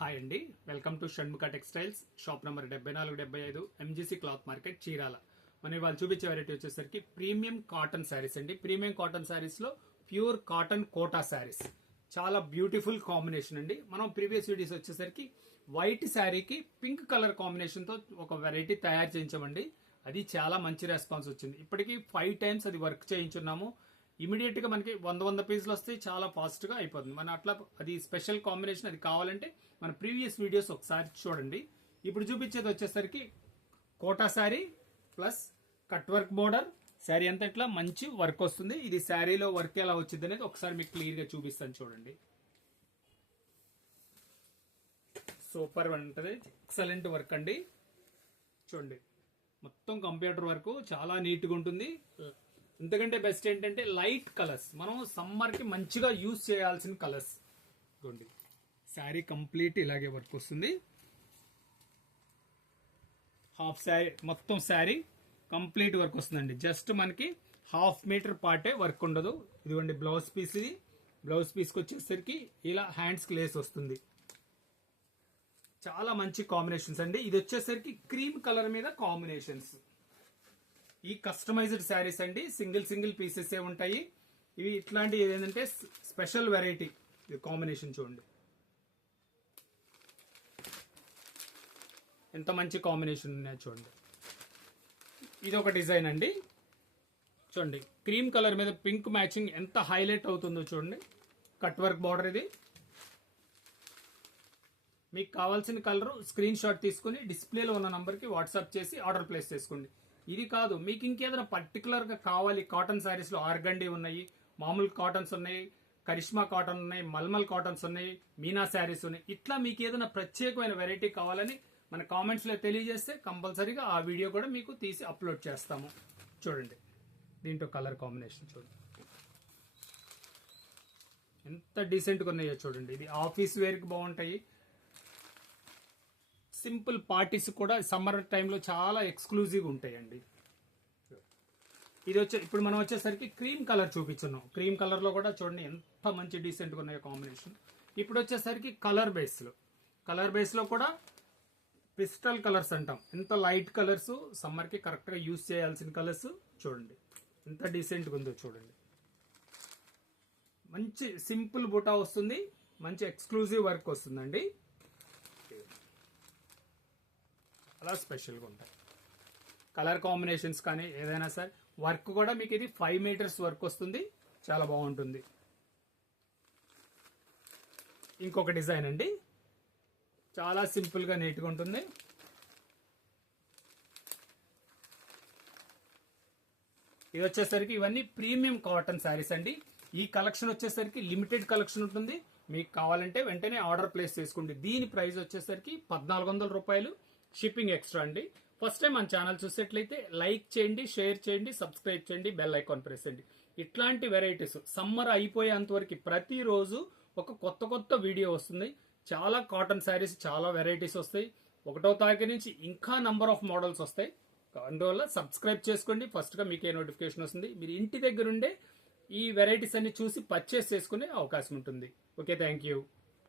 Hi అండి, welcome to Shanmukha textiles. Shop number 7475 MGC cloth market, Chirala. మనం ఇవాళ చూపించే వెరైటీ వచ్చేసరికి ప్రీమియం కాటన్ శారీస్ అండి. ప్రీమియం కాటన్ శారీస్ లో ప్యూర్ కాటన్ కోటా శారీస్, చాలా బ్యూటిఫుల్ కాంబినేషన్ అండి. మనం ప్రీవియస్ వీడియోస్ వచ్చేసరికి వైట్ శారీకి పింక్ కలర్ కాంబినేషన్ తో ఒక వెరైటీ తయారు చేయించామండి. అది చాలా మంచి రెస్పాన్స్ వచ్చింది. ఇప్పటికీ 5 టైమ్స్ అది వర్క్ చేయించున్నాము. ఇమీడియట్ గా మనకి 100 పీసులు వస్తే చాలా ఫాస్ట్ గా అయిపోతుంది. మన అట్లా అది స్పెషల్ కాంబినేషన్. అది కావాలంటే మన ప్రీవియస్ వీడియోస్ ఒకసారి చూడండి. ఇప్పుడు చూపించేది వచ్చేసరికి Kota sari plus cut work border sari అంతా ఇట్లా మంచి వర్క్ వస్తుంది. ఇది శారీలో వర్క్ ఎలా వచ్చింది అనేది ఒకసారి మీకు క్లియర్ గా చూపిస్తాను చూడండి. సూపర్ ఉంటది, ఎక్సలెంట్ వర్క్ అండి. చూడండి, మొత్తం కంప్యూటర్ వర్క్ చాలా నీట్ గా ఉంటుంది. ఎందుకంటే బెస్ట్ ఏంటంటే లైట్ కలర్స్, మనం సమ్మర్ కి మంచిగా యూజ్ చేయాల్సిన కలర్స్. చూడండి, శారీ కంప్లీట్ ఇలాగే వర్క్ వస్తుంది. హాఫ్ శారీ, మొత్తం శారీ కంప్లీట్ వర్క్ వస్తుందండి. జస్ట్ మనకి హాఫ్ మీటర్ పార్టే వర్క్ ఉండదు. ఇదిగోండి బ్లౌజ్ పీస్. ఇది బ్లౌజ్ పీస్కి వచ్చేసరికి ఇలా హ్యాండ్స్ కి లేస్ వస్తుంది. చాలా మంచి కాంబినేషన్స్ అండి. ఇది వచ్చేసరికి క్రీమ్ కలర్ మీద కాంబినేషన్స్. ఈ కస్టమైజ్డ్ శారీస్ అండి, సింగిల్ పీసెస్ ఏ ఉంటాయి. ఇవి ఇట్లాంటి ఏంటంటే స్పెషల్ వెరైటీ. ఇది కాంబినేషన్ చూడండి, ఎంత మంచి కాంబినేషన్ ఉన్నాయో చూడండి. ఇది ఒక డిజైన్ అండి. చూడండి, క్రీమ్ కలర్ మీద పింక్ మ్యాచింగ్ ఎంత హైలైట్ అవుతుందో చూడండి. Cut work border. ఇది మీకు కావాల్సిన కలర్ స్క్రీన్ షాట్ తీసుకుని డిస్ప్లేలో ఉన్న నంబర్కి వాట్సాప్ చేసి ఆర్డర్ ప్లేస్ చేసుకోండి. ఇది కాదు, మీకు ఇంకేదైనా పర్టికులర్ గా కావాలి, కాటన్ శారీస్ లో ఆర్గండి ఉన్నాయి, మామూలు కాటన్స్ ఉన్నాయి, కరిష్మా కాటన్ ఉన్నాయి, మల్మల్ కాటన్స్ ఉన్నాయి, మీనా శారీస్ ఉన్నాయి. ఇట్లా మీకు ఏదైనా ప్రత్యేకమైన వెరైటీ కావాలని మన కామెంట్స్ లో తెలియజేస్తే కంపల్సరీగా ఆ వీడియో కూడా మీకు తీసి అప్లోడ్ చేస్తాము. చూడండి, దీంట్లో కలర్ కాంబినేషన్ చూడండి ఎంత డీసెంట్ గా ఉన్నాయో చూడండి. ఇది ఆఫీస్ వేర్ కి బాగుంటాయి. సింపుల్ పార్టీస్ కూడా సమ్మర్ టైంలో చాలా ఎక్స్క్లూజివ్ ఉంటాయండి. ఇది ఇప్పుడు మనం వచ్చేసరికి క్రీమ్ కలర్ చూపించున్నాం. క్రీమ్ కలర్ లో కూడా చూడండి ఎంత మంచి డీసెంట్ గా ఉన్నాయో కాంబినేషన్. ఇప్పుడు వచ్చేసరికి కలర్ బేస్ లో కూడా పిస్టల్ కలర్స్ అంటాం. ఎంత లైట్ కలర్స్, సమ్మర్ కి కరెక్ట్ గా యూజ్ చేయాల్సిన కలర్స్. చూడండి ఎంత డీసెంట్ గా ఉందో చూడండి. మంచి సింపుల్ బుటా వస్తుంది, మంచి ఎక్స్క్లూజివ్ వర్క్ వస్తుందండి. అలా స్పెషల్గా ఉంటాయి కలర్ కాంబినేషన్స్. కానీ ఏదైనా సరే వర్క్ కూడా మీకు ఇది 5 మీటర్స్ వర్క్ వస్తుంది, చాలా బాగుంటుంది. ఇంకొక డిజైన్ అండి, చాలా సింపుల్ గా నీట్ గా ఉంటుంది. ఇది వచ్చేసరికి ఇవన్నీ ప్రీమియం కాటన్ శారీస్ అండి. ఈ కలెక్షన్ వచ్చేసరికి లిమిటెడ్ కలెక్షన్ ఉంటుంది. మీకు కావాలంటే వెంటనే ఆర్డర్ ప్లేస్ చేసుకోండి. దీని ప్రైస్ వచ్చేసరికి 1400 రూపాయలు, షిప్పింగ్ ఎక్స్ట్రా అండి. ఫస్ట్ టైం మన ఛానల్ చూసేట్లయితే లైక్ చేయండి, షేర్ చేయండి, సబ్స్క్రైబ్ చేయండి, బెల్ ఐకాన్ ప్రెస్ చేయండి. ఇట్లాంటి వెరైటీస్ సమ్మర్ అయిపోయేంత వరకు ప్రతిరోజు ఒక కొత్త వీడియో వస్తుంది. చాలా కాటన్ శారీస్, చాలా వెరైటీస్ వస్తాయి. 1వ తారీఖు నుంచి ఇంకా నంబర్ ఆఫ్ మోడల్స్ వస్తాయి. అందువల్ల సబ్స్క్రైబ్ చేసుకోండి. ఫస్ట్ గా మీకే నోటిఫికేషన్ వస్తుంది. మీరు ఇంటి దగ్గరుండే ఈ వెరైటీస్ అన్ని చూసి పర్చేస్ చేసుకునే అవకాశం ఉంటుంది. Okay, thank you.